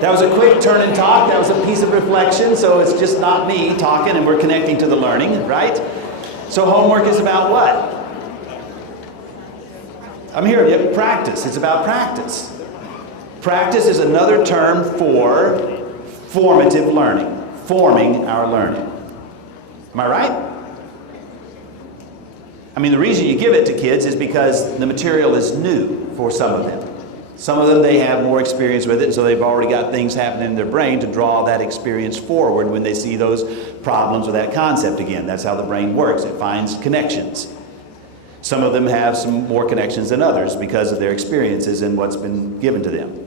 That was a quick turn and talk. That was a piece of reflection. So it's just not me talking and we're connecting to the learning, right? So homework is about what? I'm here. Yeah, practice. It's about practice. Practice is another term for formative learning. Forming our learning. Am I right? I mean, the reason you give it to kids is because the material is new for some of them. Some of them, they have more experience with it, so they've already got things happening in their brain to draw that experience forward when they see those problems or that concept again. That's how the brain works. It finds connections. Some of them have some more connections than others because of their experiences and what's been given to them.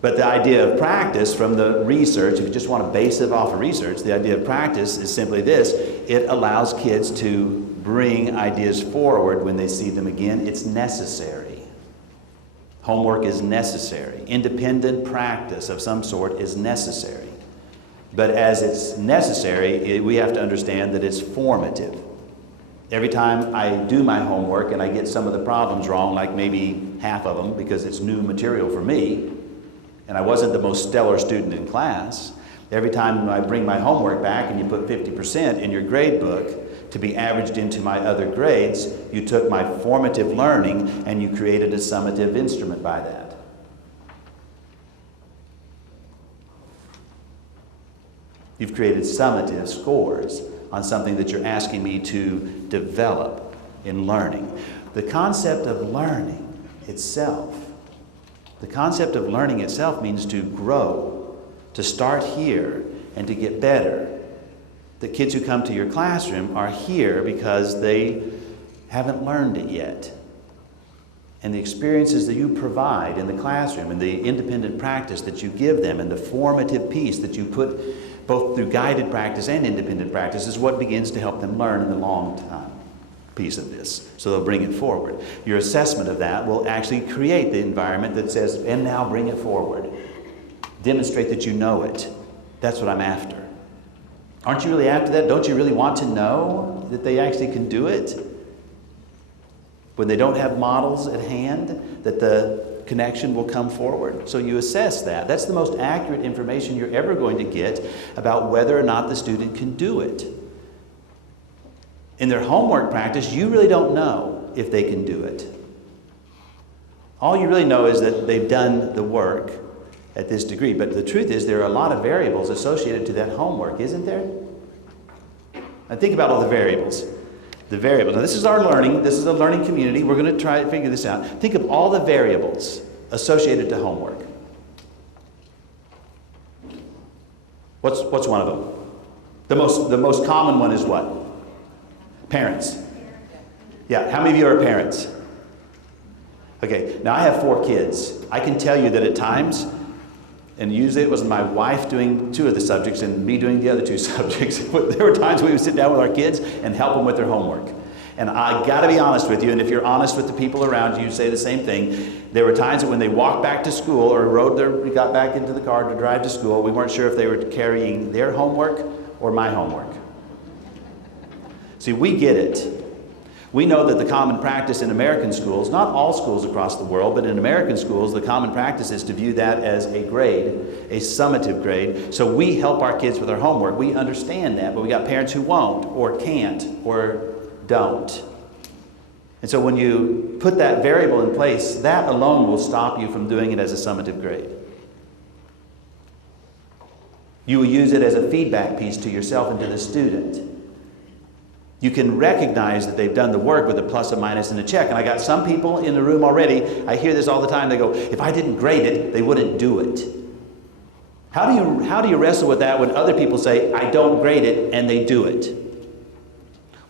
But the idea of practice from the research, if you just want to base it off of research, the idea of practice is simply this. It allows kids to bring ideas forward when they see them again. It's necessary. Homework is necessary. Independent practice of some sort is necessary. But as it's necessary, we have to understand that it's formative. Every time I do my homework and I get some of the problems wrong, like maybe half of them because it's new material for me, and I wasn't the most stellar student in class, every time I bring my homework back and you put 50% in your grade book to be averaged into my other grades, you took my formative learning and you created a summative instrument by that. You've created summative scores on something that you're asking me to develop in learning. The concept of learning itself means to grow, to start here and to get better. The kids who come to your classroom are here because they haven't learned it yet. And the experiences that you provide in the classroom and the independent practice that you give them and the formative piece that you put both through guided practice and independent practice is what begins to help them learn in the long time piece of this. So they'll bring it forward. Your assessment of that will actually create the environment that says, and now bring it forward. Demonstrate that you know it. That's what I'm after. Aren't you really after that? Don't you really want to know that they actually can do it? When they don't have models at hand, that the connection will come forward. So you assess that. That's the most accurate information you're ever going to get about whether or not the student can do it. In their homework practice, you really don't know if they can do it. All you really know is that they've done the work at this degree. But the truth is there are a lot of variables associated to that homework, isn't there? Now think about all the variables. The variables. Now this is our learning. This is a learning community. We're going to try to figure this out. Think of all the variables associated to homework. What's one of them? The most common one is what? Parents. Yeah, how many of you are parents? Okay, now I have 4 kids. I can tell you that at times, and usually it was my wife doing 2 of the subjects and me doing the other 2 subjects. But there were times we would sit down with our kids and help them with their homework. And I got to be honest with you, and if you're honest with the people around you, you say the same thing. There were times that when they walked back to school or got back into the car to drive to school, we weren't sure if they were carrying their homework or my homework. See, we get it. We know that the common practice in American schools, not all schools across the world, but in American schools, the common practice is to view that as a grade, a summative grade. So we help our kids with their homework. We understand that, but we got parents who won't, or can't, or don't. And so when you put that variable in place, that alone will stop you from doing it as a summative grade. You will use it as a feedback piece to yourself and to the student. You can recognize that they've done the work with a plus, a minus, and a check. And I got some people in the room already, I hear this all the time, they go, if I didn't grade it, they wouldn't do it. How do you wrestle with that when other people say, I don't grade it, and they do it?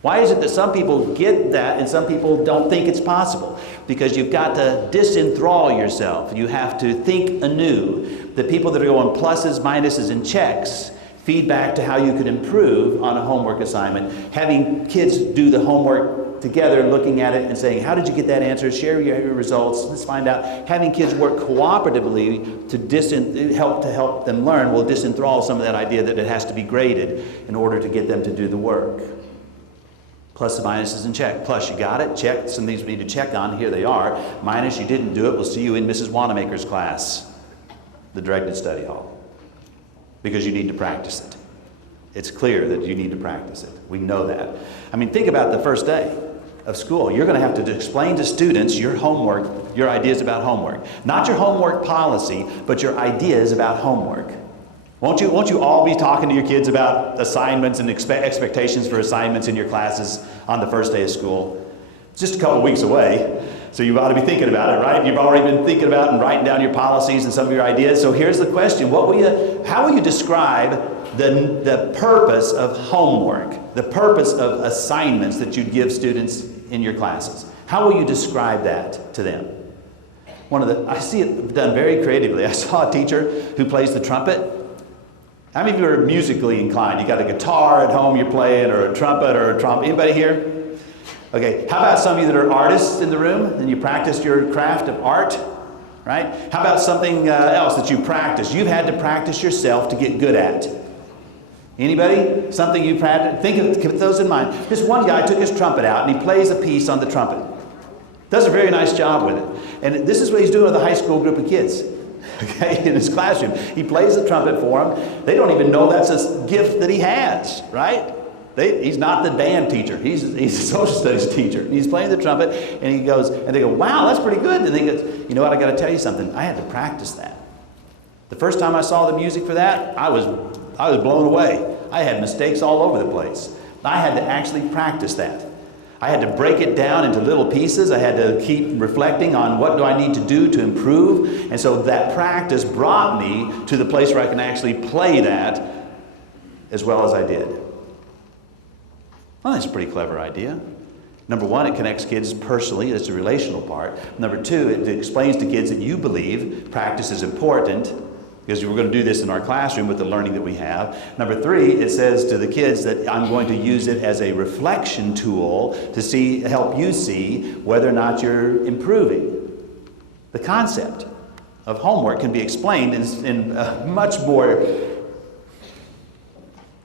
Why is it that some people get that and some people don't think it's possible? Because you've got to disenthrall yourself. You have to think anew. The people that are going pluses, minuses, and checks feedback to how you could improve on a homework assignment. Having kids do the homework together, looking at it and saying, how did you get that answer? Share your results. Let's find out. Having kids work cooperatively to help them learn will disenthrall some of that idea that it has to be graded in order to get them to do the work. Plus, the minuses, and check. Plus, you got it. Check. Some things we need to check on. Here they are. Minus, you didn't do it. We'll see you in Mrs. Wanamaker's class. the directed study hall, because you need to practice it. It's clear that you need to practice it. We know that. I mean, think about the first day of school. You're going to have to explain to students your homework, your ideas about homework. Not your homework policy, but your ideas about homework. Won't you all be talking to your kids about assignments and expectations for assignments in your classes on the first day of school? It's just a couple weeks away, so you ought to be thinking about it, right? You've already been thinking about and writing down your policies and some of your ideas. So here's the question. How will you describe the purpose of homework, the purpose of assignments that you give students in your classes? How will you describe that to them? I see it done very creatively. I saw a teacher who plays the trumpet. How many of you are musically inclined? You got a guitar at home you're playing, or a trumpet, or a trombone? Anybody here? Okay, how about some of you that are artists in the room and you practiced your craft of art, right? How about something else that you practice? You've had to practice yourself to get good at. Anybody? Something you practice? Keep those in mind. This one guy took his trumpet out and he plays a piece on the trumpet. Does a very nice job with it. And this is what he's doing with a high school group of kids. Okay, in his classroom. He plays the trumpet for them. They don't even know that's a gift that he has, right? He's not the band teacher. He's a social studies teacher. He's playing the trumpet, and he goes, and they go, wow, that's pretty good. And he goes, you know what, I got to tell you something. I had to practice that. The first time I saw the music for that, I was blown away. I had mistakes all over the place. I had to actually practice that. I had to break it down into little pieces. I had to keep reflecting on what do I need to do to improve. And so that practice brought me to the place where I can actually play that as well as I did. Well, that's a pretty clever idea. Number one, it connects kids personally. That's the relational part. Number two, it explains to kids that you believe practice is important, because we're going to do this in our classroom with the learning that we have. Number three, it says to the kids that I'm going to use it as a reflection tool to help you see whether or not you're improving. The concept of homework can be explained in a much more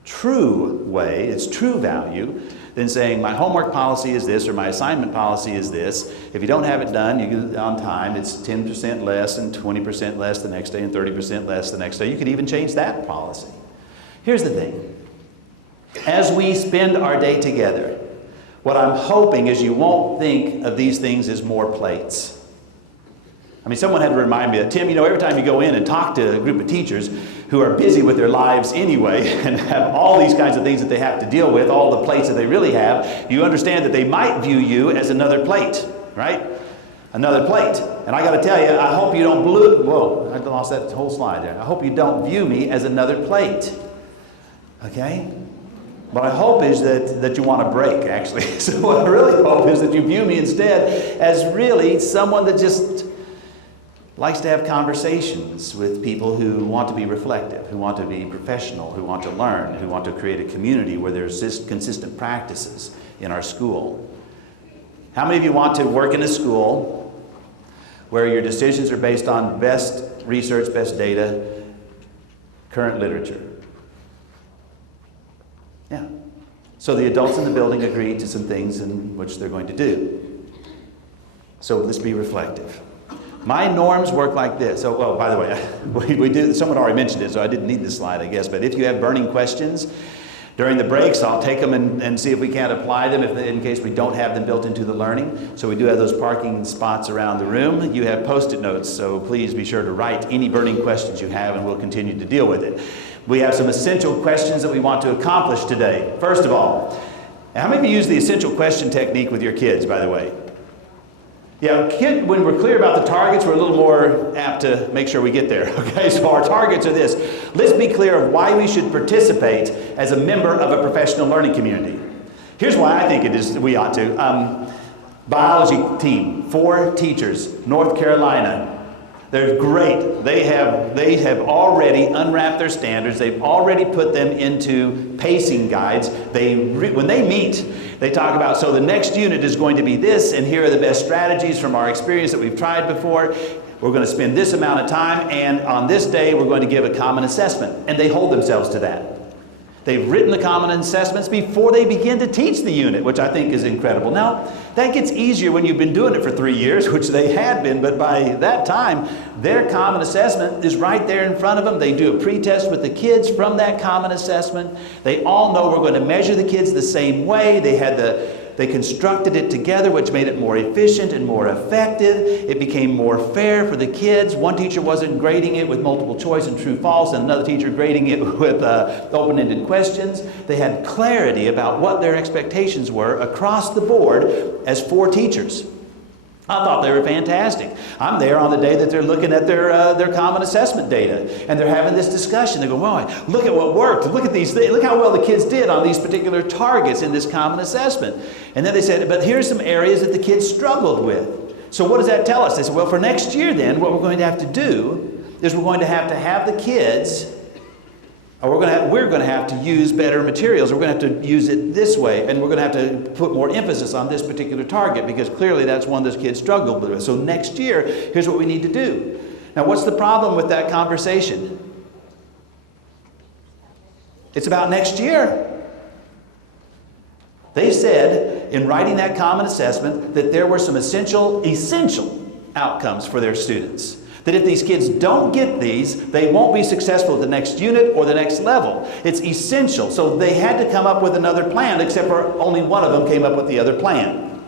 true way, its true value, than saying my homework policy is this or my assignment policy is this. If you don't have it done on time, it's 10% less and 20% less the next day and 30% less the next day. You could even change that policy. Here's the thing. As we spend our day together, what I'm hoping is you won't think of these things as more plates. I mean, someone had to remind me that, Tim, every time you go in and talk to a group of teachers who are busy with their lives anyway and have all these kinds of things that they have to deal with, all the plates that they really have, you understand that they might view you as another plate, right? Another plate. And I got to tell you, I hope you don't whoa, I lost that whole slide there. I hope you don't view me as another plate, okay? What I hope is that you want to break, actually. So what I really hope is that you view me instead as really someone that just likes to have conversations with people who want to be reflective, who want to be professional, who want to learn, who want to create a community where there's consistent practices in our school. How many of you want to work in a school where your decisions are based on best research, best data, current literature? Yeah. So the adults in the building agreed to some things in which they're going to do. So let's be reflective. My norms work like this. So, well, by the way, we do. Someone already mentioned it, so I didn't need this slide, I guess. But if you have burning questions during the breaks, I'll take them and see if we can't apply them in case we don't have them built into the learning. So we do have those parking spots around the room. You have Post-it notes, so please be sure to write any burning questions you have, and we'll continue to deal with it. We have some essential questions that we want to accomplish today. First of all, how many of you use the essential question technique with your kids, by the way? Yeah, when we're clear about the targets, we're a little more apt to make sure we get there. Okay, so our targets are this. Let's be clear of why we should participate as a member of a professional learning community. Here's why I think it is we ought to. Biology team, 4 teachers, North Carolina. They're great. They have already unwrapped their standards. They've already put them into pacing guides. When they meet, they talk about, so the next unit is going to be this, and here are the best strategies from our experience that we've tried before. We're going to spend this amount of time, and on this day, we're going to give a common assessment. And they hold themselves to that. They've written the common assessments before they begin to teach the unit, which I think is incredible. Now, that gets easier when you've been doing it for 3 years, which they had been, but by that time, their common assessment is right there in front of them. They do a pretest with the kids from that common assessment. They all know we're going to measure the kids the same way. They constructed it together, which made it more efficient and more effective. It became more fair for the kids. One teacher wasn't grading it with multiple choice and true false, and another teacher grading it with open-ended questions. They had clarity about what their expectations were across the board as 4 teachers. I thought they were fantastic. I'm there on the day that they're looking at their common assessment data, and they're having this discussion. They go, "Boy, look at what worked. Look at these things. Look how well the kids did on these particular targets in this common assessment." And then they said, "But here's some areas that the kids struggled with." So what does that tell us? They said, "Well, for next year then, what we're going to have to do is we're going to have the kids, or we're going to have to use better materials. We're going to have to use it this way, and we're going to have to put more emphasis on this particular target, because clearly that's one those kids struggled with. So next year, here's what we need to do." Now, what's the problem with that conversation? It's about next year. They said in writing that common assessment that there were some essential outcomes for their students. That if these kids don't get these, they won't be successful at the next unit or the next level. It's essential. So they had to come up with another plan, except for only one of them came up with the other plan.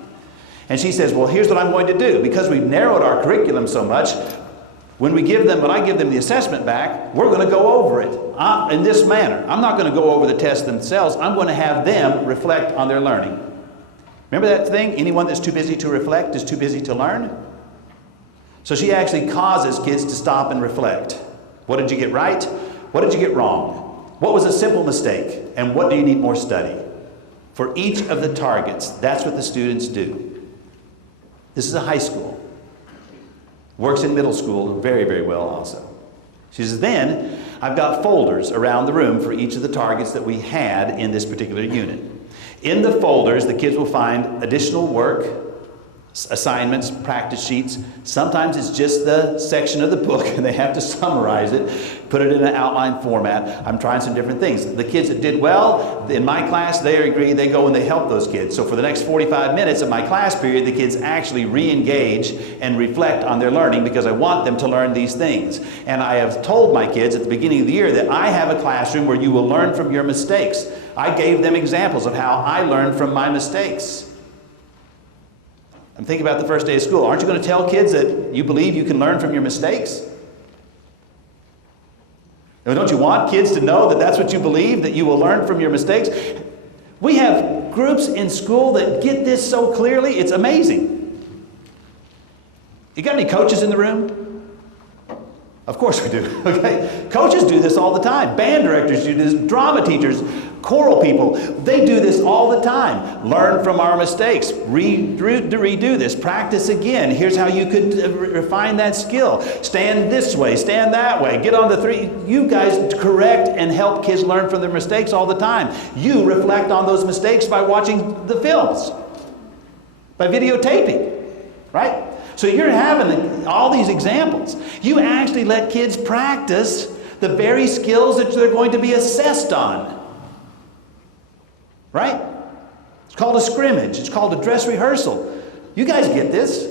And she says, "Well, here's what I'm going to do. Because we've narrowed our curriculum so much, when I give them the assessment back, we're going to go over it in this manner. I'm not going to go over the tests themselves. I'm going to have them reflect on their learning." Remember that thing? Anyone that's too busy to reflect is too busy to learn? So she actually causes kids to stop and reflect. What did you get right? What did you get wrong? What was a simple mistake? And what do you need more study? For each of the targets, that's what the students do. This is a high school. Works in middle school very, very well also. She says, then I've got folders around the room for each of the targets that we had in this particular unit. In the folders, the kids will find additional work, assignments, practice sheets. Sometimes it's just the section of the book and they have to summarize it, put it in an outline format. I'm trying some different things. The kids that did well in my class, they agree, they go and they help those kids. So for the next 45 minutes of my class period, the kids actually re-engage and reflect on their learning, because I want them to learn these things. And I have told my kids at the beginning of the year that I have a classroom where you will learn from your mistakes. I gave them examples of how I learned from my mistakes. I'm thinking about the first day of school. Aren't you going to tell kids that you believe you can learn from your mistakes? Now, don't you want kids to know that that's what you believe, that you will learn from your mistakes? We have groups in school that get this so clearly, it's amazing. You got any coaches in the room? Of course we do, okay? Coaches do this all the time. Band directors do this, drama teachers, choral people, they do this all the time. Learn from our mistakes. Redo this. Practice again. Here's how you could refine that skill. Stand this way. Stand that way. Get on the three. You guys correct and help kids learn from their mistakes all the time. You reflect on those mistakes by watching the films, by videotaping, right? So you're having all these examples. You actually let kids practice the very skills that they're going to be assessed on. Right? It's called a scrimmage. It's called a dress rehearsal. You guys get this.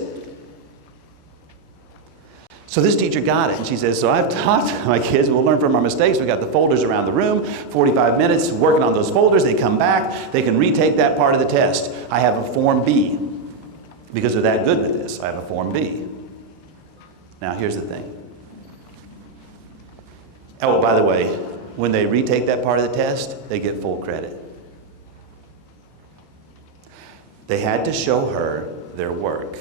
So this teacher got it. And she says, so I've taught my kids, we'll learn from our mistakes. We've got the folders around the room, 45 minutes working on those folders. They come back. They can retake that part of the test. I have a Form B. Because they're that good with this, I have a Form B. Now, here's the thing. Oh, by the way, when they retake that part of the test, they get full credit. They had to show her their work.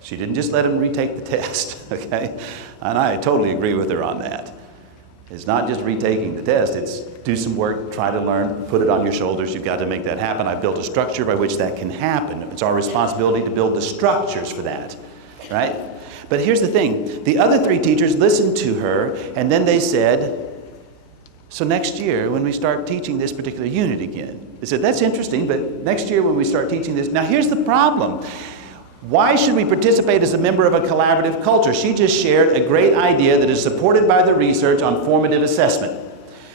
She didn't just let them retake the test, okay? And I totally agree with her on that. It's not just retaking the test, it's do some work, try to learn, put it on your shoulders. You've got to make that happen. I've built a structure by which that can happen. It's our responsibility to build the structures for that, right? But here's the thing. The other three teachers listened to her, and then they said, so next year when we start teaching this particular unit again, they said, that's interesting, but next year when we start teaching this, now here's the problem. Why should we participate as a member of a collaborative culture? She just shared a great idea that is supported by the research on formative assessment.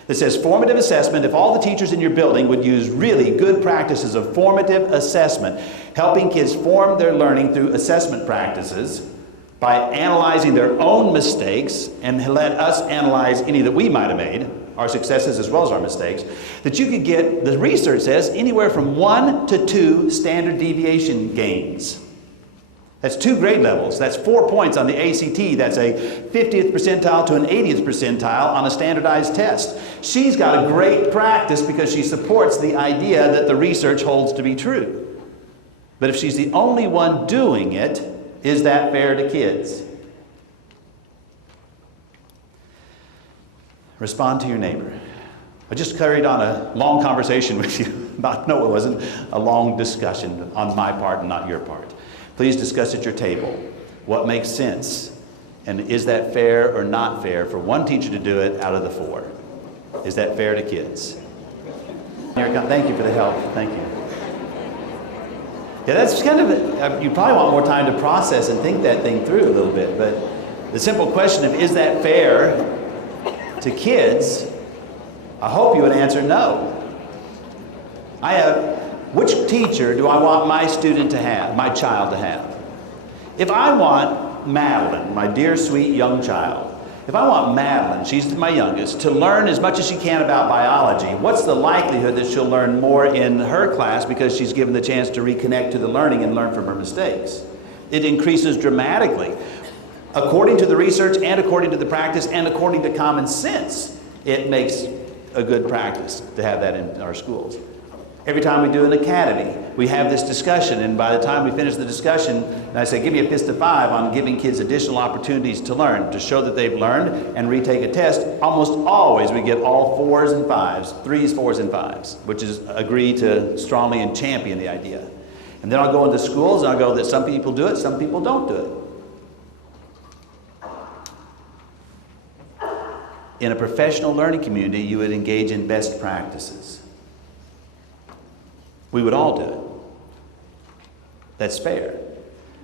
that says formative assessment. If all the teachers in your building would use really good practices of formative assessment, helping kids form their learning through assessment practices by analyzing their own mistakes and let us analyze any that we might have made, our successes as well as our mistakes, that you could get, the research says, anywhere from 1 to 2 standard deviation gains. That's 2 grade levels. That's 4 points on the ACT. That's a 50th percentile to an 80th percentile on a standardized test. She's got a great practice because she supports the idea that the research holds to be true. But if she's the only one doing it, is that fair to kids? Respond to your neighbor. I just carried on a long conversation with you about, no, it wasn't a long discussion on my part and not your part. Please discuss at your table what makes sense, and is that fair or not fair for one teacher to do it out of the 4? Is that fair to kids? Thank you for the help. Thank you. Yeah, that's kind of, you probably want more time to process and think that thing through a little bit, but the simple question of is that fair to kids, I hope you would answer no. Which teacher do I want my student to have, my child to have? If I want Madeline, my dear sweet young child, if I want Madeline, she's my youngest, to learn as much as she can about biology, what's the likelihood that she'll learn more in her class because she's given the chance to reconnect to the learning and learn from her mistakes? It increases dramatically. According to the research and according to the practice and according to common sense, it makes a good practice to have that in our schools. Every time we do an academy, we have this discussion, and by the time we finish the discussion, and I say, give me a fist of 5 on giving kids additional opportunities to learn, to show that they've learned and retake a test. Almost always we get all 4s and 5s, 3s, 4s, and 5s, which is agree to strongly and champion the idea. And then I'll go into schools and I'll go that some people do it, some people don't do it. In a professional learning community, you would engage in best practices. We would all do it. That's fair.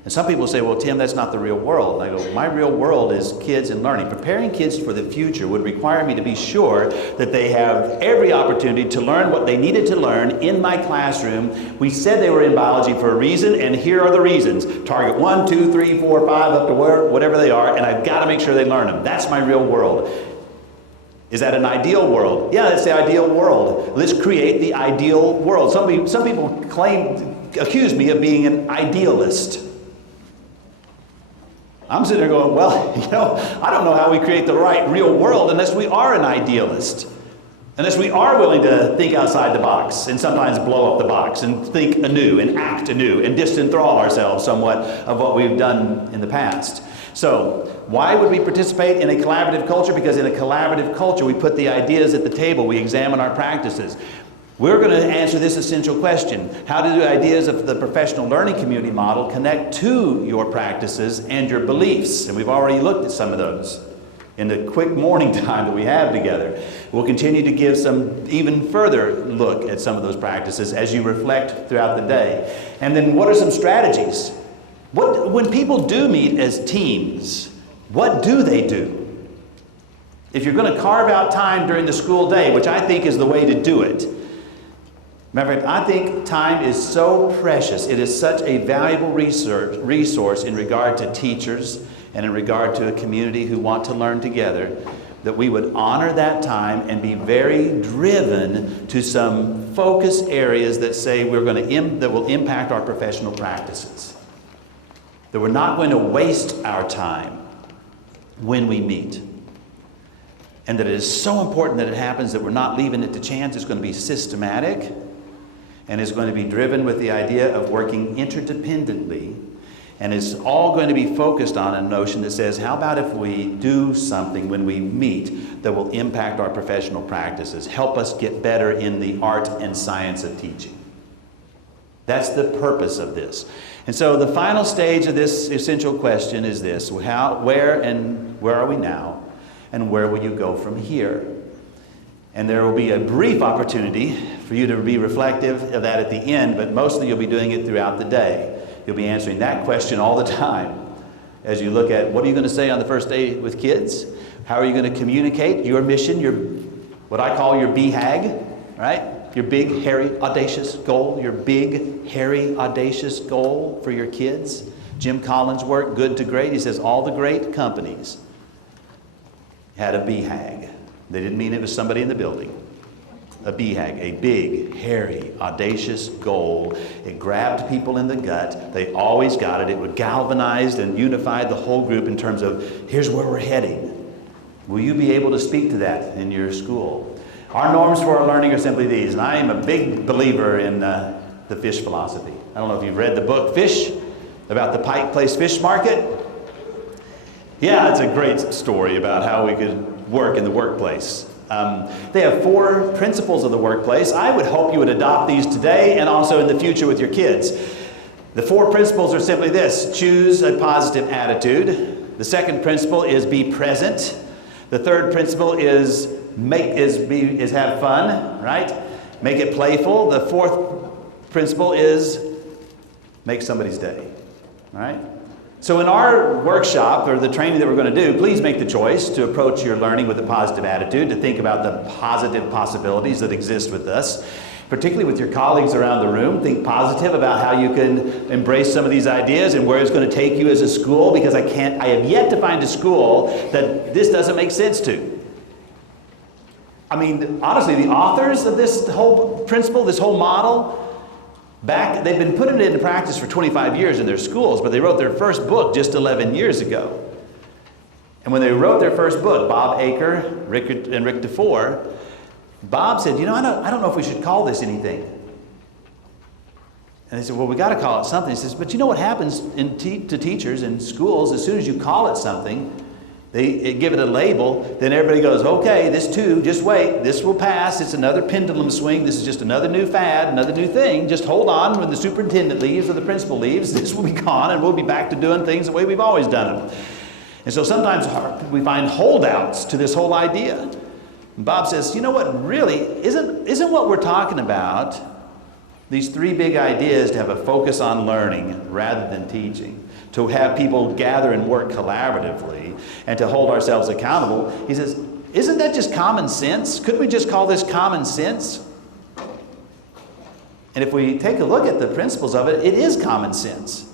And some people say, well, Tim, that's not the real world. And I go, my real world is kids and learning. Preparing kids for the future would require me to be sure that they have every opportunity to learn what they needed to learn in my classroom. We said they were in biology for a reason, and here are the reasons. Target 1, 2, 3, 4, 5, up to whatever they are, and I've got to make sure they learn them. That's my real world. Is that an ideal world? Yeah, that's the ideal world. Let's create the ideal world. Some people accuse me of being an idealist. I'm sitting there going, well, I don't know how we create the right real world unless we are an idealist. Unless we are willing to think outside the box and sometimes blow up the box and think anew and act anew and disenthrall ourselves somewhat of what we've done in the past. So, why would we participate in a collaborative culture? Because in a collaborative culture, we put the ideas at the table, we examine our practices. We're going to answer this essential question. How do the ideas of the professional learning community model connect to your practices and your beliefs? And we've already looked at some of those in the quick morning time that we have together. We'll continue to give some even further look at some of those practices as you reflect throughout the day. And then what are some strategies? When people do meet as teams, what do they do? If you're going to carve out time during the school day, which I think is the way to do it. Matter of fact, I think time is so precious. It is such a valuable resource in regard to teachers and in regard to a community who want to learn together, that we would honor that time and be very driven to some focus areas that say that will impact our professional practices. That we're not going to waste our time when we meet. And that it is so important that it happens that we're not leaving it to chance. It's going to be systematic and it's going to be driven with the idea of working interdependently. And it's all going to be focused on a notion that says, how about if we do something when we meet that will impact our professional practices, help us get better in the art and science of teaching. That's the purpose of this. And so the final stage of this essential question is this: where are we now, and where will you go from here? And there will be a brief opportunity for you to be reflective of that at the end, but mostly you'll be doing it throughout the day. You'll be answering that question all the time as you look at what are you going to say on the first day with kids? How are you going to communicate your mission, what I call your BHAG, right? Your big, hairy, audacious goal, your big, hairy, audacious goal for your kids. Jim Collins' work, Good to Great, he says all the great companies had a BHAG. They didn't mean it was somebody in the building. A BHAG, a big, hairy, audacious goal. It grabbed people in the gut. They always got it. It would galvanize and unify the whole group in terms of, here's where we're heading. Will you be able to speak to that in your school? Our norms for our learning are simply these, and I am a big believer in the fish philosophy. I don't know if you've read the book Fish, about the Pike Place Fish Market. Yeah, it's a great story about how we could work in the workplace. They have 4 principles of the workplace. I would hope you would adopt these today and also in the future with your kids. The 4 principles are simply this: choose a positive attitude. The second principle is be present. The third principle is have fun, right? Make it playful. The fourth principle is make somebody's day, right? So in our workshop, or the training that we're going to do, please make the choice to approach your learning with a positive attitude, to think about the positive possibilities that exist with us. Particularly with your colleagues around the room, think positive about how you can embrace some of these ideas and where it's going to take you as a school, because I have yet to find a school that this doesn't make sense to. I mean, honestly, the authors of this whole principle, this whole model, they've been putting it into practice for 25 years in their schools, but they wrote their first book just 11 years ago. And when they wrote their first book, Bob Aker and Rick DeFore, Bob said, I don't know if we should call this anything. And they said, well, we got to call it something. He says, but you know what happens to teachers in schools? As soon as you call it something, they give it a label, then everybody goes, okay, this too, just wait, this will pass, it's another pendulum swing, this is just another new fad, another new thing, just hold on when the superintendent leaves or the principal leaves, this will be gone and we'll be back to doing things the way we've always done them. And so sometimes we find holdouts to this whole idea. And Bob says, you know what, really, isn't what we're talking about, these 3 big ideas, to have a focus on learning rather than teaching, to have people gather and work collaboratively, and to hold ourselves accountable. He says, isn't that just common sense? Couldn't we just call this common sense? And if we take a look at the principles of it, it is common sense.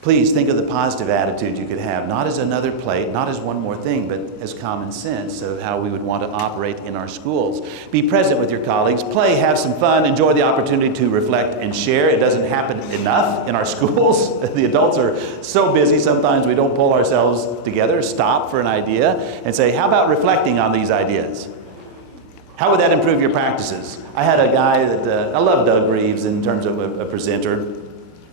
Please think of the positive attitude you could have, not as another plate, not as one more thing, but as common sense of how we would want to operate in our schools. Be present with your colleagues, play, have some fun, enjoy the opportunity to reflect and share. It doesn't happen enough in our schools. The adults are so busy, sometimes we don't pull ourselves together, stop for an idea, and say, how about reflecting on these ideas? How would that improve your practices? I had a guy that, I love Doug Reeves in terms of a presenter.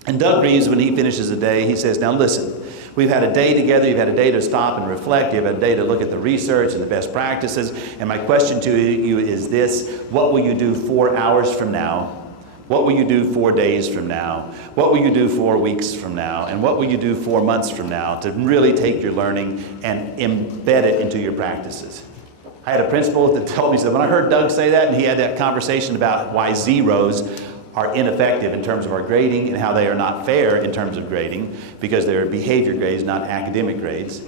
And Doug Reeves, when he finishes a day, he says, now listen, we've had a day together, you've had a day to stop and reflect, you've had a day to look at the research and the best practices, and my question to you is this: what will you do 4 hours from now? What will you do 4 days from now? What will you do 4 weeks from now? And what will you do 4 months from now to really take your learning and embed it into your practices? I had a principal that told me, so when I heard Doug say that, and he had that conversation about why zeros are ineffective in terms of our grading and how they are not fair in terms of grading, because they're behavior grades, not academic grades.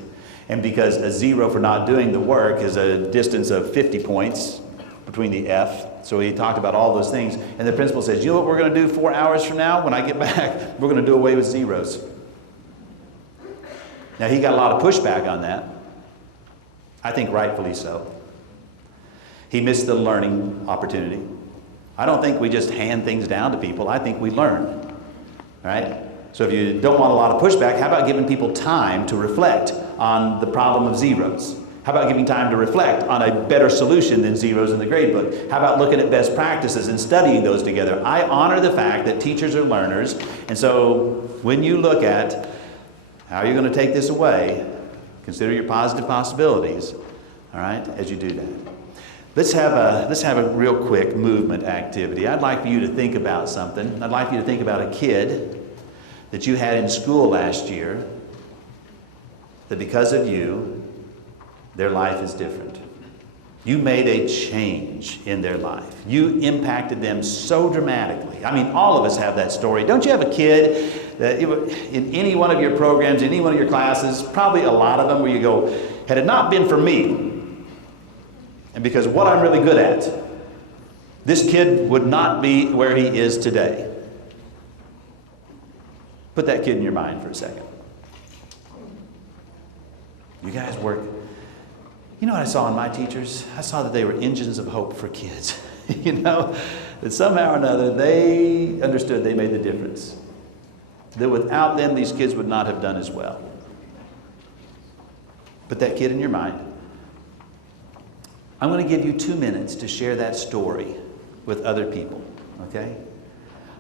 And because a 0 for not doing the work is a distance of 50 points between the F. So he talked about all those things. And the principal says, you know what we're going to do 4 hours from now? When I get back, we're going to do away with zeros. Now he got a lot of pushback on that. I think rightfully so. He missed the learning opportunity. I don't think we just hand things down to people. I think we learn, right? So if you don't want a lot of pushback, how about giving people time to reflect on the problem of zeros? How about giving time to reflect on a better solution than zeros in the grade book? How about looking at best practices and studying those together? I honor the fact that teachers are learners, and so when you look at how you're going to take this away, consider your positive possibilities, all right, as you do that. Let's have a real quick movement activity. I'd like for you to think about something. I'd like you to think about a kid that you had in school last year, that because of you, their life is different. You made a change in their life. You impacted them so dramatically. I mean, all of us have that story. Don't you have a kid that in any one of your programs, in any one of your classes, probably a lot of them, where you go, had it not been for me, And because what I'm really good at, this kid would not be where he is today. Put that kid in your mind for a second. You guys work. You know what I saw in my teachers? I saw that they were engines of hope for kids. You know, that somehow or another they understood they made the difference. That without them, these kids would not have done as well. Put that kid in your mind. I'm going to give you 2 minutes to share that story with other people, okay?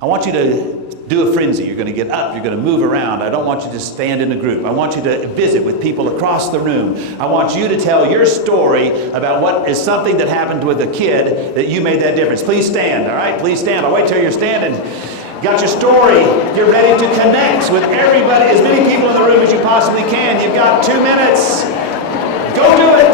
I want you to do a frenzy. You're going to get up. You're going to move around. I don't want you to stand in a group. I want you to visit with people across the room. I want you to tell your story about what is something that happened with a kid that you made that difference. Please stand, all right? Please stand. I'll wait till you're standing. Got your story. You're ready to connect with everybody, as many people in the room as you possibly can. You've got 2 minutes. Go do it.